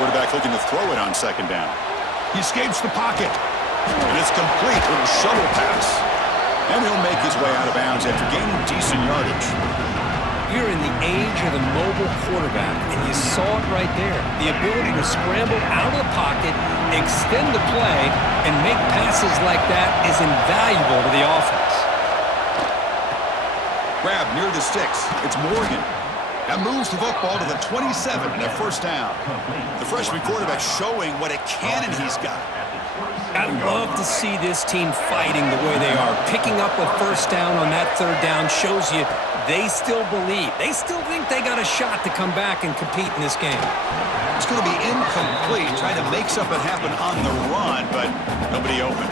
Quarterback looking to throw it on second down. He escapes the pocket. And it's complete. Little shovel pass. And he'll make his way out of bounds after gaining decent yardage. You're in the age of the mobile quarterback, and you saw it right there. The ability to scramble out of the pocket, extend the play, and make passes like that is invaluable to the offense. Grab near the sticks. It's Morgan. That moves the football to the 27 and a first down. The freshman quarterback showing what a cannon he's got. I love to see this team fighting the way they are. Picking up a first down on that third down shows you they still believe. They still think they got a shot to come back and compete in this game. It's going to be incomplete, trying to make something happen on the run, but nobody open.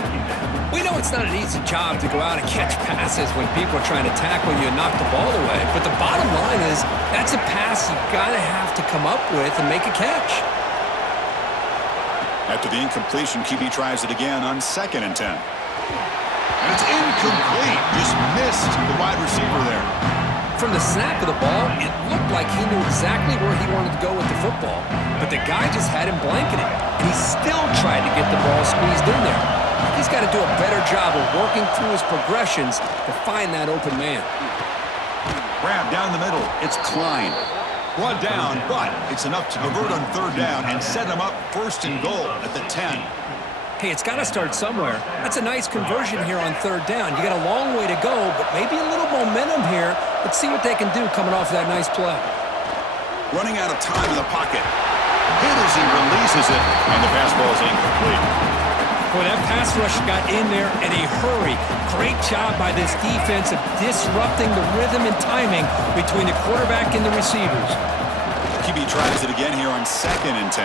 We know it's not an easy job to go out and catch passes when people are trying to tackle you and knock the ball away, but the bottom line is that's a pass you got to have to come up with and make a catch. After the incompletion, QB tries it again on 2nd and 10. And it's incomplete. Just missed the wide receiver there. From the snap of the ball, it looked like he knew exactly where he wanted to go with the football, but the guy just had him blanketed, and he still tried to get the ball squeezed in there. He's got to do a better job of working through his progressions to find that open man. Grab down the middle. It's Klein. Brought down, but it's enough to convert on third down and set him up 1st and goal at the 10. Hey, it's got to start somewhere. That's a nice conversion here on third down. You got a long way to go, but maybe a little momentum here. Let's see what they can do coming off that nice play. Running out of time in the pocket. Hit as he releases it, and the pass ball is incomplete. Boy, that pass rush got in there in a hurry. Great job by this defense of disrupting the rhythm and timing between the quarterback and the receivers. QB tries it again here on 2nd and 10.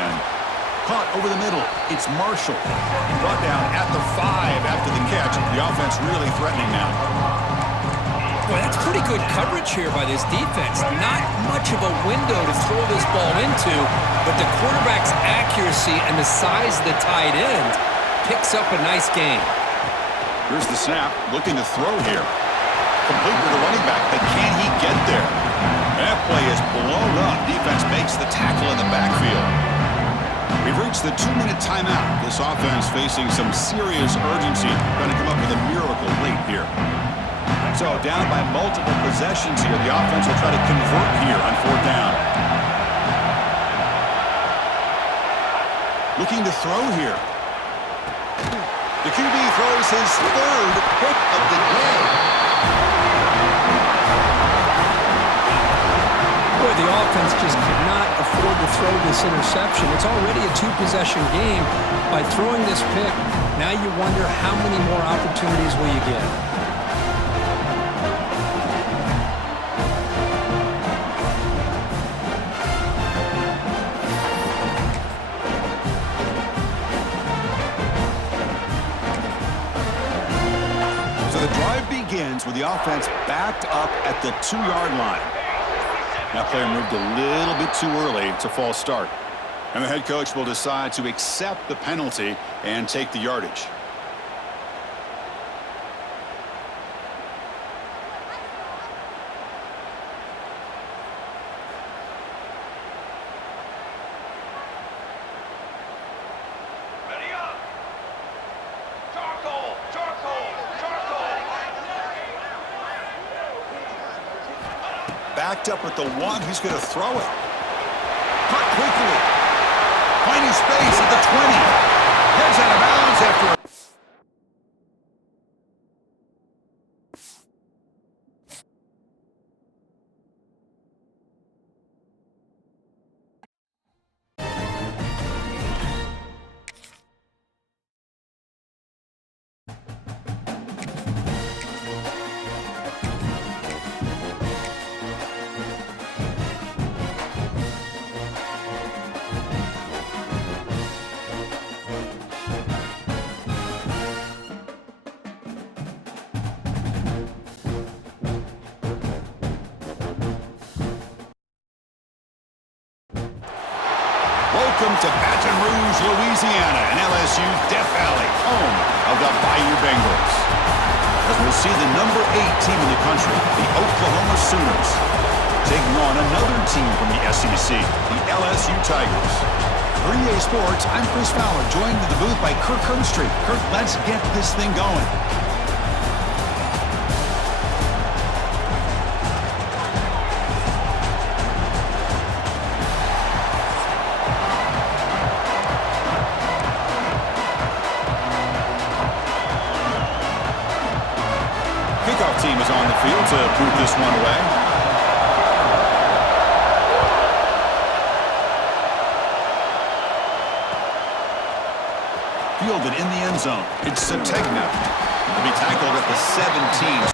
Caught over the middle. It's Marshall. Brought down at the 5 after the catch. The offense really threatening now. Boy, that's pretty good coverage here by this defense. Not much of a window to throw this ball into, but the quarterback's accuracy and the size of the tight end picks up a nice game. Here's the snap. Looking to throw here. Complete with the running back, but can he get there? That play is blown up. Defense makes the tackle in the backfield. We've reached the 2-minute timeout. This offense facing some serious urgency. Going to come up with a miracle late here. So down by multiple possessions here. The offense will try to convert here on 4th down. Looking to throw here. The QB throws his 3rd pick of the day. Boy, the offense just could not afford to throw this interception. It's already a 2-possession game. By throwing this pick, now you wonder how many more opportunities will you get. With the offense backed up at the 2-yard line. That player moved a little bit too early. It's a false start. And the head coach will decide to accept the penalty and take the yardage. Backed up at the 1, he's going to throw it. Caught quickly. Finding space at the 20. Heads out of bounds after Welcome to Baton Rouge, Louisiana, and LSU's Death Valley, home of the Bayou Bengals. As we'll see the number 8 team in the country, the Oklahoma Sooners. taking on another team from the SEC, the LSU Tigers. For EA Sports, I'm Chris Fowler, joined in the booth by Kirk Herbstreit. Kirk, let's get this thing going. Kickoff team is on the field to boot this one away. Fielded in the end zone. It's Sategna. To be tackled at the 17.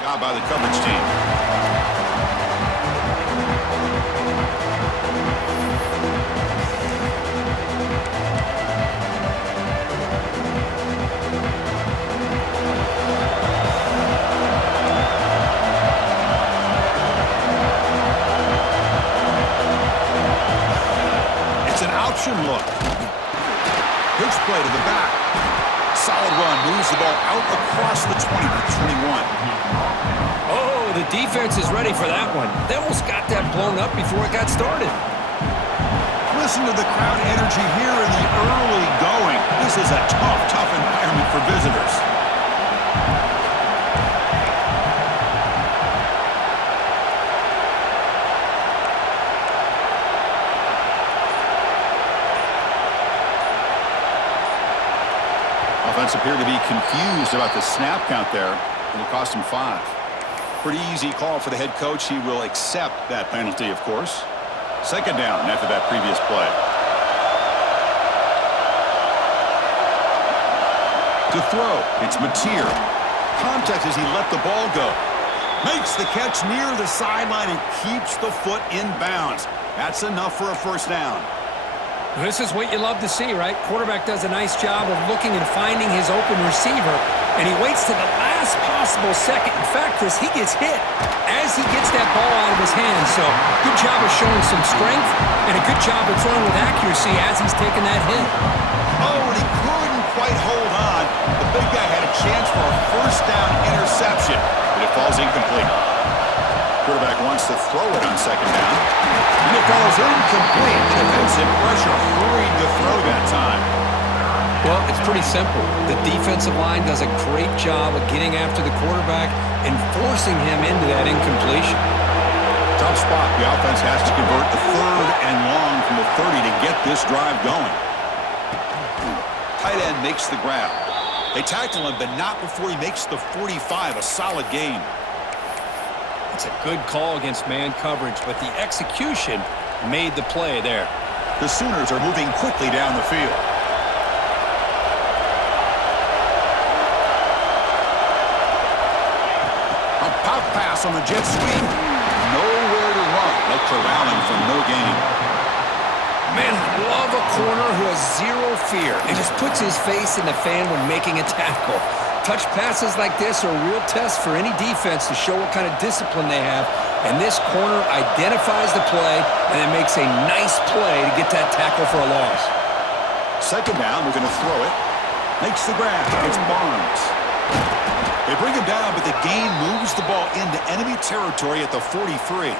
Job by the coverage team. It's an option look. Pitch play to the back. Solid run, moves the ball out across the 20 to 21. Oh, the defense is ready for that one. They almost got that blown up before it got started. Listen to the crowd energy here in the early going. This is a tough environment for visitors. Offense appeared to be confused about the snap count there. It'll cost him 5. Pretty easy call for the head coach. He will accept that penalty, of course. Second down after that previous play. To throw, it's Mateer. Contact as he let the ball go. Makes the catch near the sideline and keeps the foot in bounds. That's enough for a first down. This is what you love to see, right? Quarterback does a nice job of looking and finding his open receiver, and he waits to the last possible second. In fact, Chris, he gets hit as he gets that ball out of his hands. So good job of showing some strength and a good job of throwing with accuracy as he's taking that hit. Oh, and he couldn't quite hold on. The big guy had a chance for a first down interception, but it falls incomplete. Quarterback wants to throw it on second down, and it falls incomplete. Defensive pressure hurried to throw that time. Well, it's pretty simple. The defensive line does a great job of getting after the quarterback and forcing him into that incompletion. Tough spot. The offense has to convert the 3rd and long from the 30 to get this drive going. Tight end makes the grab. They tackle him, but not before he makes the 45, a solid gain. It's a good call against man coverage, but the execution made the play there. The Sooners are moving quickly down the field. A pop pass on the jet sweep. Nowhere to run. They'll corral him for no gain. Man, I love a corner who has zero fear and just puts his face in the fan when making a tackle. Touch passes like this are a real test for any defense to show what kind of discipline they have. And this corner identifies the play and then makes a nice play to get that tackle for a loss. Second down, we're going to throw it. Makes the grab. It's Barnes. They bring him down, but the gain moves the ball into enemy territory at the 43.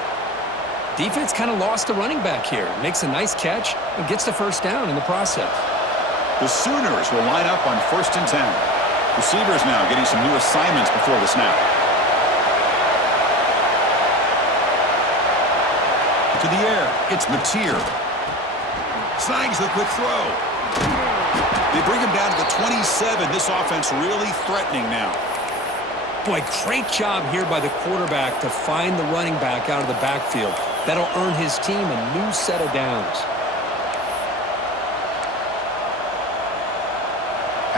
Defense kind of lost the running back here. Makes a nice catch and gets the first down in the process. The Sooners will line up on 1st and 10. Receivers now getting some new assignments before the snap. To the air, it's Mateer. Snags the quick throw. They bring him down to the 27. This offense really threatening now. Boy, great job here by the quarterback to find the running back out of the backfield. That'll earn his team a new set of downs.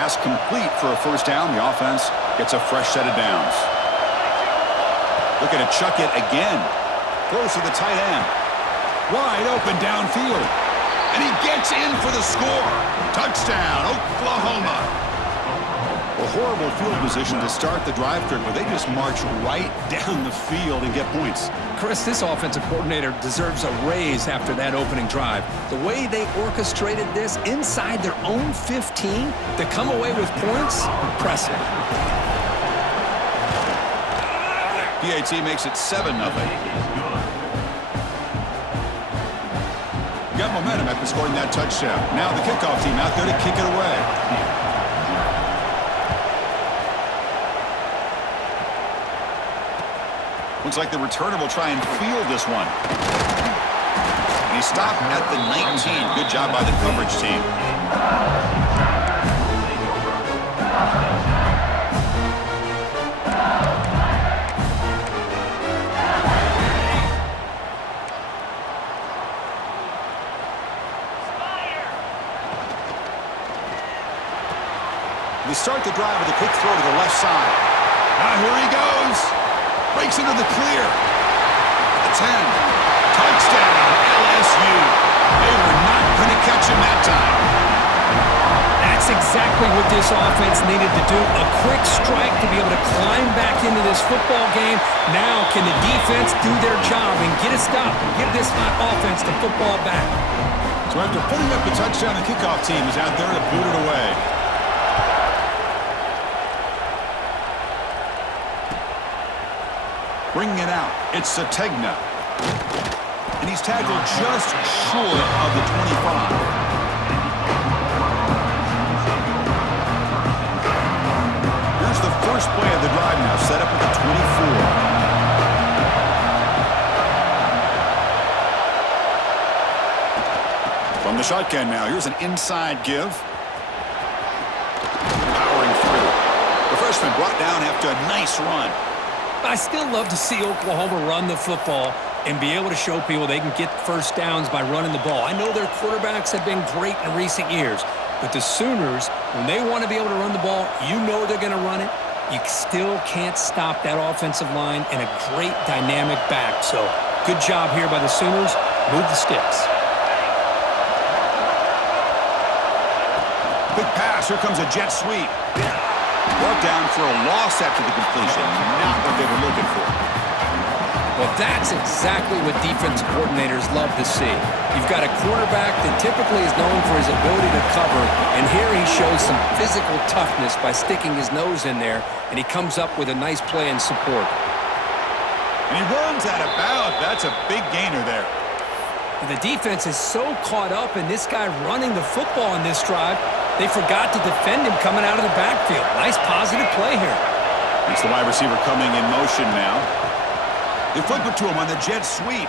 Pass complete for a first down. The offense gets a fresh set of downs. Looking to chuck it again. Throws to the tight end. Wide open downfield. And he gets in for the score. Touchdown, Oklahoma. A horrible field position to start the drive, Kirk, but they just march right down the field and get points. Chris, this offensive coordinator deserves a raise after that opening drive. The way they orchestrated this inside their own 15 to come away with points, impressive. PAT makes it 7-0. Got momentum after scoring that touchdown. Now the kickoff team out there to kick it away. Looks like the returner will try and field this one. And he stopped at the 19. Good job by the coverage team. They start the drive with a quick throw to the left side. Now here he goes. Breaks into the clear. The 10. Touchdown, LSU. They were not going to catch him that time. That's exactly what this offense needed to do. A quick strike to be able to climb back into this football game. Now can the defense do their job and get a stop and get this hot offense to football back? So after putting up the touchdown, the kickoff team is out there to boot it away. Bringing it out, it's Sategna. And he's tackled just short of the 25. Here's the first play of the drive now, set up at the 24. From the shotgun now, here's an inside give. Powering through. The freshman brought down after a nice run. I still love to see Oklahoma run the football and be able to show people they can get first downs by running the ball. I know their quarterbacks have been great in recent years, but the Sooners, when they want to be able to run the ball, you know they're going to run it. You still can't stop that offensive line and a great dynamic back. So good job here by the Sooners. Move the sticks. Quick pass. Here comes a jet sweep. Brought down for a loss after the completion. Not what they were looking for. Well, that's exactly what defensive coordinators love to see. You've got a quarterback that typically is known for his ability to cover, and here he shows some physical toughness by sticking his nose in there, and he comes up with a nice play and support. And he runs out of bounds. That's a big gainer there. The defense is so caught up in this guy running the football in this drive, they forgot to defend him coming out of the backfield. Nice positive play here. It's the wide receiver coming in motion now. They flip it to him on the jet sweep.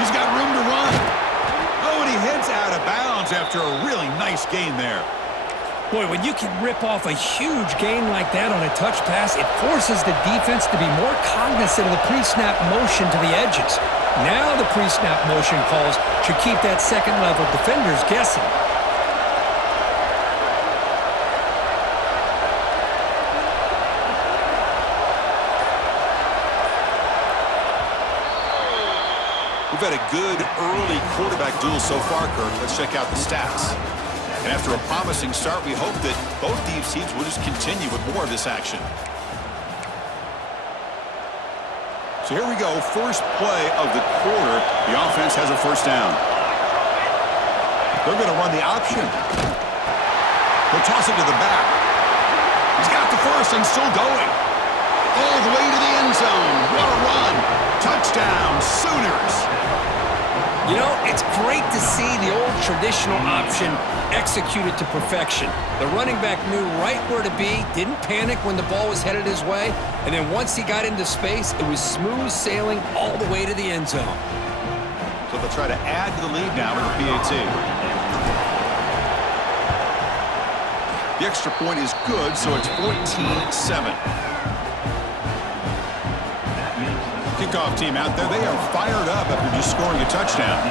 He's got room to run. Oh, and he heads out of bounds after a really nice gain there. Boy, when you can rip off a huge gain like that on a touch pass, it forces the defense to be more cognizant of the pre-snap motion to the edges. Now the pre-snap motion calls should keep that second-level defenders guessing. We've had a good early quarterback duel so far, Kirk. Let's check out the stats. And after a promising start, we hope that both these teams will just continue with more of this action. So here we go, first play of the quarter. The offense has a first down. They're going to run the option. They'll toss it to the back. He's got the first and still going. All the way to the end zone. What a run. Touchdown, Sooners. You know, it's great to see the old traditional option executed to perfection. The running back knew right where to be, didn't panic when the ball was headed his way, and then once he got into space, it was smooth sailing all the way to the end zone. So they'll try to add to the lead now with the PAT. The extra point is good, so it's 14-7. Kickoff team out there, they are fired up after just scoring a touchdown.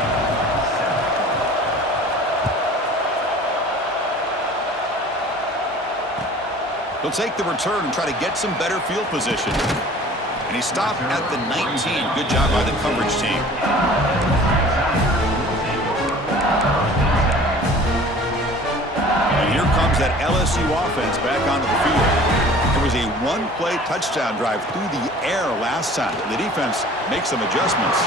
He'll take the return and try to get some better field position. And he stopped at the 19. Good job by the coverage team. And here comes that LSU offense back onto the field. It was a one-play touchdown drive through the air last time. The defense makes some adjustments.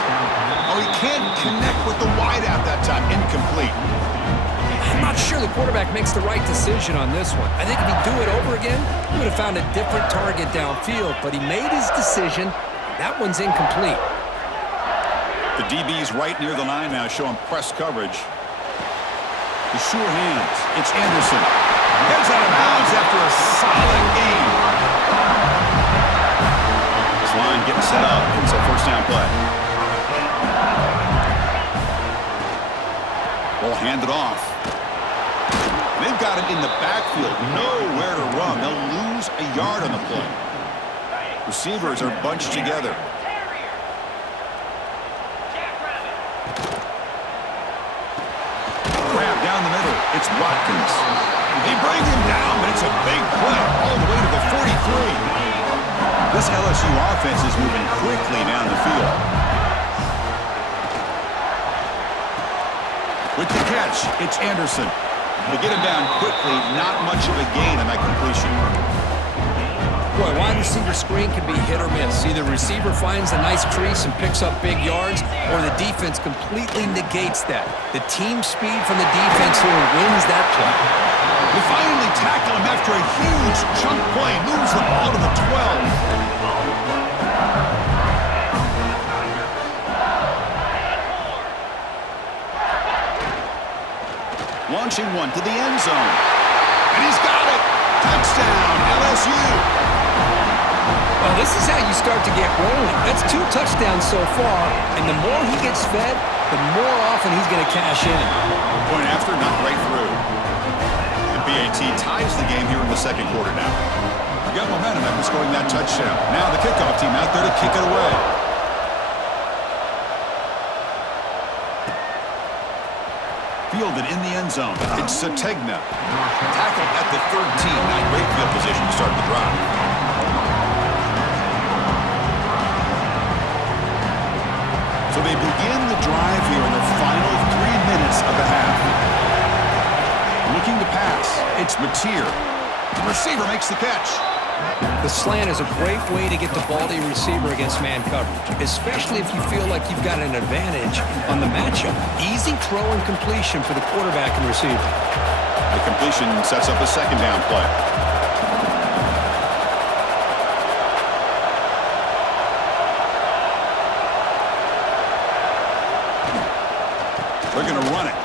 Oh, he can't connect with the wideout that time. Incomplete. I'm not sure the quarterback makes the right decision on this one. I think if he'd do it over again, he would have found a different target downfield, but he made his decision. That one's incomplete. The DB's right near the line now, showing press coverage. The sure hands. It's Anderson. Heads out of bounds after a solid game. This line getting set up. It's a first down play. Ball handed off. They've got it in the backfield. Nowhere to run. They'll lose a yard on the play. Receivers are bunched together. Grab down the middle. It's Watkins. They bring him down, but it's a big play all the way to the 43. This LSU offense is moving quickly down the field. With the catch, it's Anderson. They get him down quickly, not much of a gain on that completion. Boy, wide receiver screen can be hit or miss. Either receiver finds a nice crease and picks up big yards, or the defense completely negates that. The team speed from the defense here wins that play. They finally tackle him after a huge chunk play. Moves the ball to the 12. Launching one to the end zone. And he's got it. Touchdown, LSU. Well, this is how you start to get rolling. That's 2 touchdowns so far, and the more he gets fed, the more often he's going to cash in. Point after, not right through. The BAT ties the game here in the second quarter now. We got momentum after scoring that touchdown. Now the kickoff team out there to kick it away. Fielded in the end zone. It's Sategna. Tackled at the 13. Not great field position to start the drive. So they begin the drive here in the final 3 minutes of the half. Looking to pass. It's Mateer. The receiver makes the catch. The slant is a great way to get the ball to your receiver against man coverage, especially if you feel like you've got an advantage on the matchup. Easy throw and completion for the quarterback and receiver. The completion sets up a second down play. They're going to run it.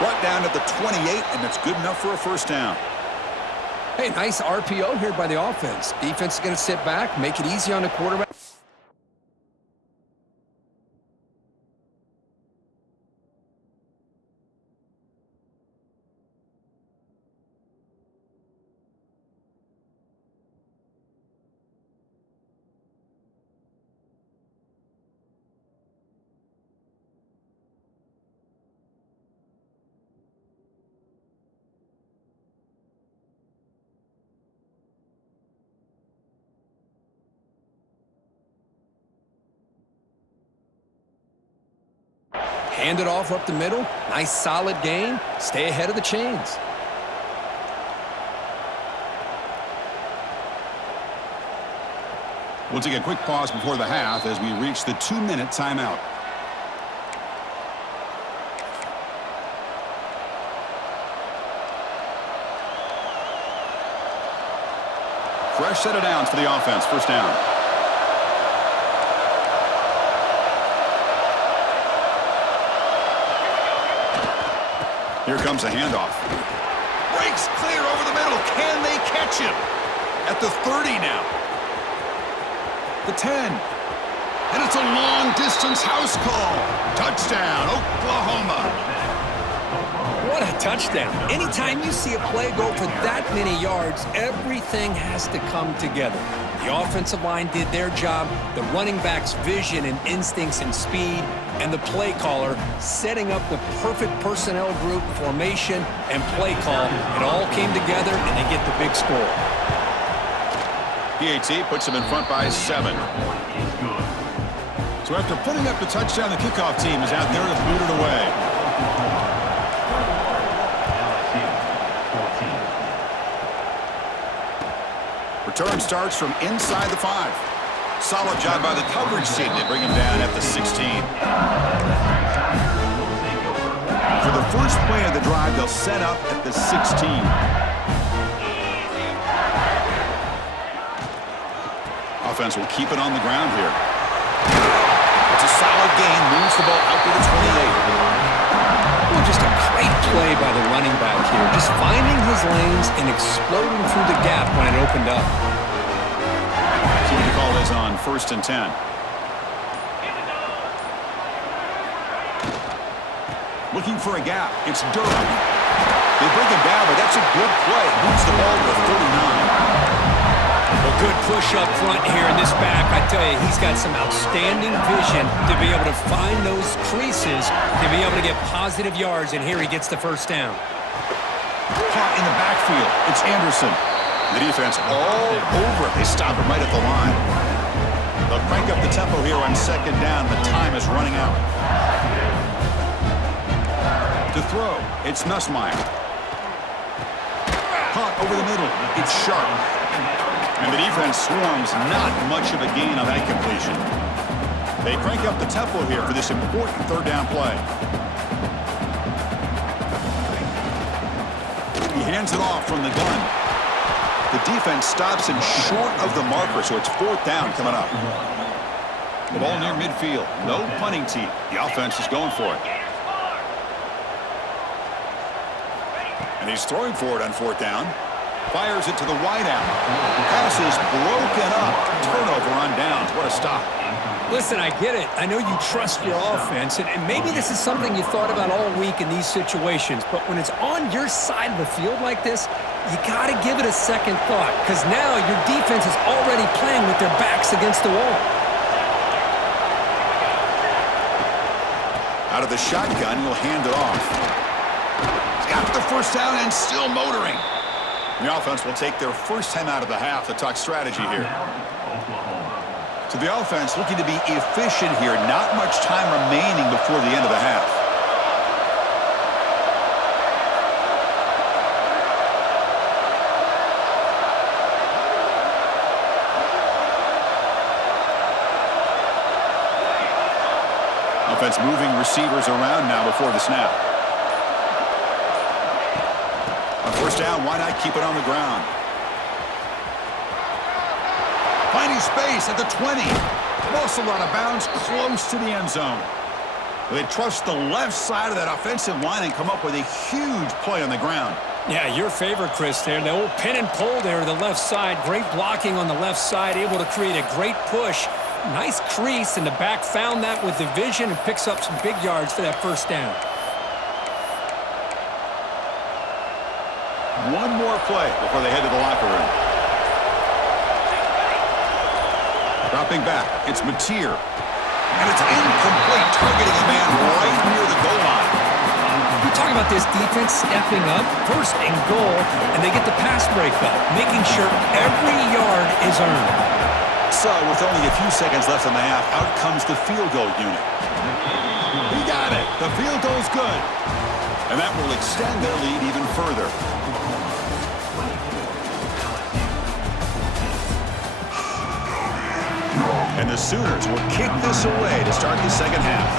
Brought down at the 28, and it's good enough for a first down. Hey, nice RPO here by the offense. Defense is going to sit back, make it easy on the quarterback. Hand it off up the middle. Nice solid gain. Stay ahead of the chains. We'll take a quick pause before the half as we reach the 2-minute timeout. Fresh set of downs for the offense. First down. Here comes a handoff. Breaks clear over the middle. Can they catch him? At the 30 now. The 10. And it's a long-distance house call. Touchdown, Oklahoma. What a touchdown. Anytime you see a play go for that many yards, everything has to come together. The offensive line did their job, the running back's vision and instincts and speed, and the play caller setting up the perfect personnel group, formation, and play call. It all came together, and they get the big score. PAT puts them in front by 7. So after putting up the touchdown, the kickoff team is out there to boot it away. Return starts from inside the 5. Solid job by the coverage team. They bring him down at the 16. For the first play of the drive, they'll set up at the 16. Offense will keep it on the ground here. It's a solid gain. Moves the ball out to the 28. Well, just a great play by the running back here. Just finding his lanes and exploding through the gap when it opened up. See what the call is on 1st and 10. Looking for a gap. It's Durham. They bring him down, but that's a good play. Moves the ball to the 39. A good push up front here in this back. I tell you, he's got some outstanding vision to be able to find those creases, to be able to get positive yards, and here he gets the first down. Caught in the backfield. It's Anderson. The defense all over it. They stop him right at the line. They'll crank up the tempo here on 2nd down. The time is running out. To throw, it's Nussmeier. Caught over the middle. It's Sharp. And the defense swarms, not much of a gain on that completion. They crank up the tempo here for this important 3rd down play. He hands it off from the gun. The defense stops him short of the marker, so it's 4th down coming up. The ball near midfield. No punting team. The offense is going for it. And he's throwing for it on 4th down. Fires it to the wideout. Pass is broken up. Turnover on downs. What a stop. Listen, I get it. I know you trust your offense, and maybe this is something you thought about all week in these situations, but when it's on your side of the field like this, you got to give it a second thought, because now your defense is already playing with their backs against the wall. Out of the shotgun, he'll hand it off. He's got the first down and still motoring. The offense will take their first time out of the half to talk strategy here. So the offense looking to be efficient here. Not much time remaining before the end of the half. Offense moving receivers around now before the snap. On 1st down, why not keep it on the ground? Finding space at the 20. Lost a lot of bounds close to the end zone. They trust the left side of that offensive line and come up with a huge play on the ground. Yeah, your favorite, Chris, there. The old pin and pull there to the left side. Great blocking on the left side, able to create a great push. Nice crease, and the back found that with the vision and picks up some big yards for that 1st down. One more play before they head to the locker room. Dropping back, it's Mateer. And it's incomplete, targeting a man right near the goal line. You talk about this defense stepping up, 1st and goal, and they get the pass breakup, making sure every yard is earned. So, with only a few seconds left in the half, out comes the field goal unit. He got it. The field goal's good. And that will extend their lead even further. And the Sooners will kick this away to start the 2nd half.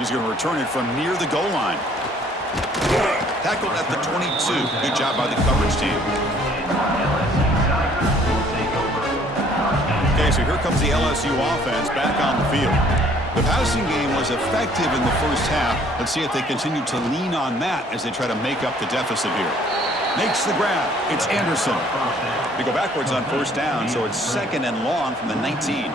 He's going to return it from near the goal line. Tackled at the 22. Good job by the coverage team. Okay, so here comes the LSU offense back on the field. The passing game was effective in the 1st half. Let's see if they continue to lean on that as they try to make up the deficit here. Makes the grab. It's Anderson. They go backwards on 1st down, so it's 2nd and long from the 19.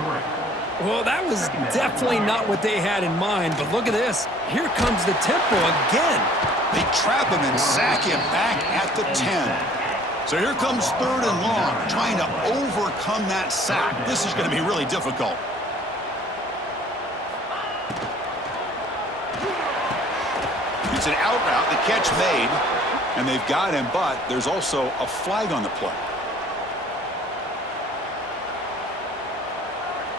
Well, that was definitely not what they had in mind, but look at this. Here comes the tempo again. They trap him and sack him back at the 10. So here comes 3rd and long, trying to overcome that sack. This is going to be really difficult. It's an out route, the catch made, and they've got him, but there's also a flag on the play.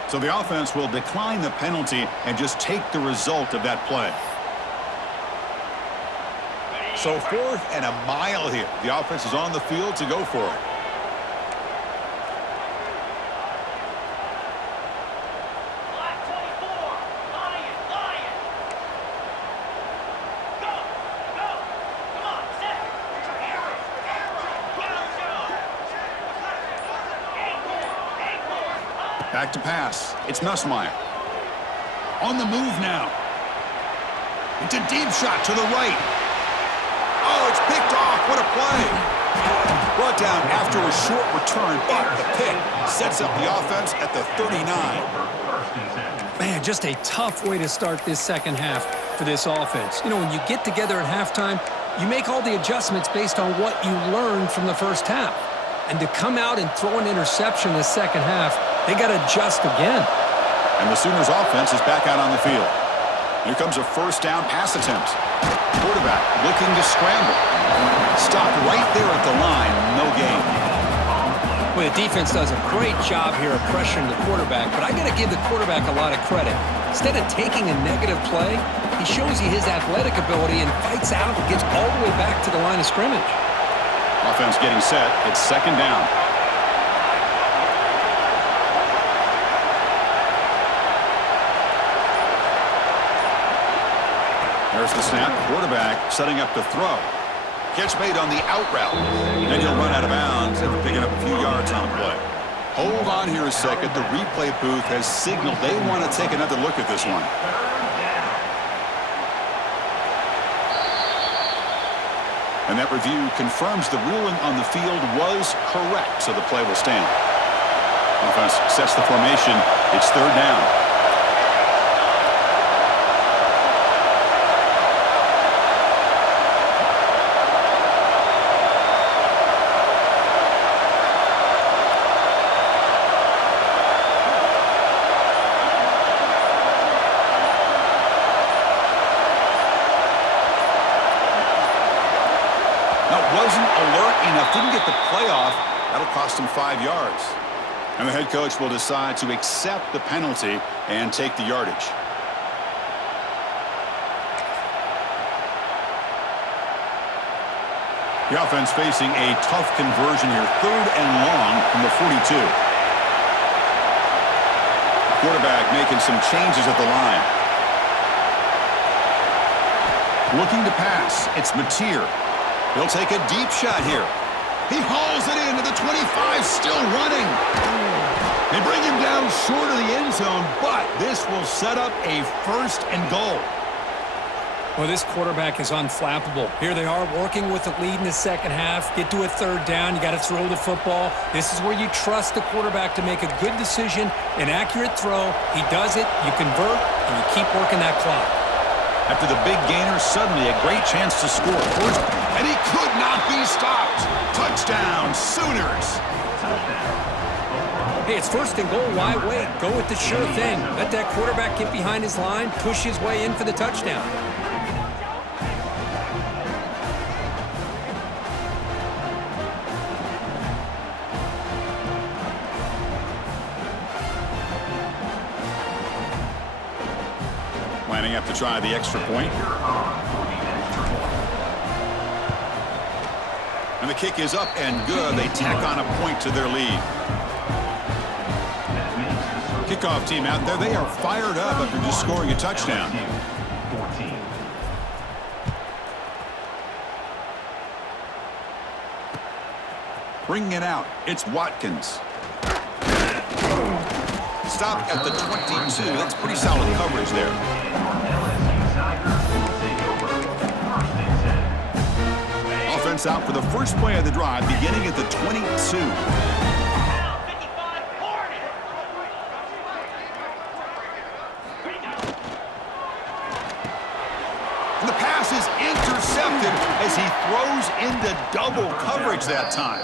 So the offense will decline the penalty and just take the result of that play. So 4th and a mile here. The offense is on the field to go for it. Back to pass. It's Nussmeier. On the move now. It's a deep shot to the right. Oh, it's picked off. What a play. Brought down after a short return, but the pick sets up the offense at the 39. Man, just a tough way to start this second half for this offense. You know, when you get together at halftime, you make all the adjustments based on what you learned from the first half. And to come out and throw an interception in the second half, they got to adjust again. And the Sooners offense is back out on the field. Here comes a first down pass attempt. Quarterback looking to scramble. Stopped right there at the line. No gain. Well, the defense does a great job here of pressuring the quarterback, but I got to give the quarterback a lot of credit. Instead of taking a negative play, he shows you his athletic ability and fights out and gets all the way back to the line of scrimmage. Offense getting set. It's 2nd down. There's the snap. Quarterback setting up to throw. Catch made on the out route. And he'll run out of bounds after picking up a few yards on the play. Hold on here a second. The replay booth has signaled they want to take another look at this one. And that review confirms the ruling on the field was correct, so the play will stand. Offense sets the formation. It's 3rd down. Wasn't alert enough, didn't get the play off. That'll cost him 5 yards. And the head coach will decide to accept the penalty and take the yardage. The offense facing a tough conversion here. 3rd and long from the 42. Quarterback making some changes at the line. Looking to pass. It's Mateer. He'll take a deep shot here. He hauls it into the 25, still running. They bring him down short of the end zone, but this will set up a 1st and goal. Well, this quarterback is unflappable. Here they are working with the lead in the second half. Get to a 3rd down. You got to throw the football. This is where you trust the quarterback to make a good decision, an accurate throw. He does it, you convert, and you keep working that clock. After the big gainer, suddenly a great chance to score. First, and he could not be stopped. Touchdown, Sooners. Hey, it's 1st and goal. Why wait? Go with the sure thing. Let that quarterback get behind his line, push his way in for the touchdown. Lining up to try the extra point. And the kick is up and good. They tack on a point to their lead. Kickoff team out there. They are fired up after just scoring a touchdown. Bringing it out. It's Watkins. Stop at the 22. That's pretty solid coverage there. Offense out for the first play of the drive, beginning at the 22. as he throws into double coverage that time.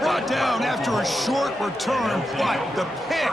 Brought down after a short return, but the pick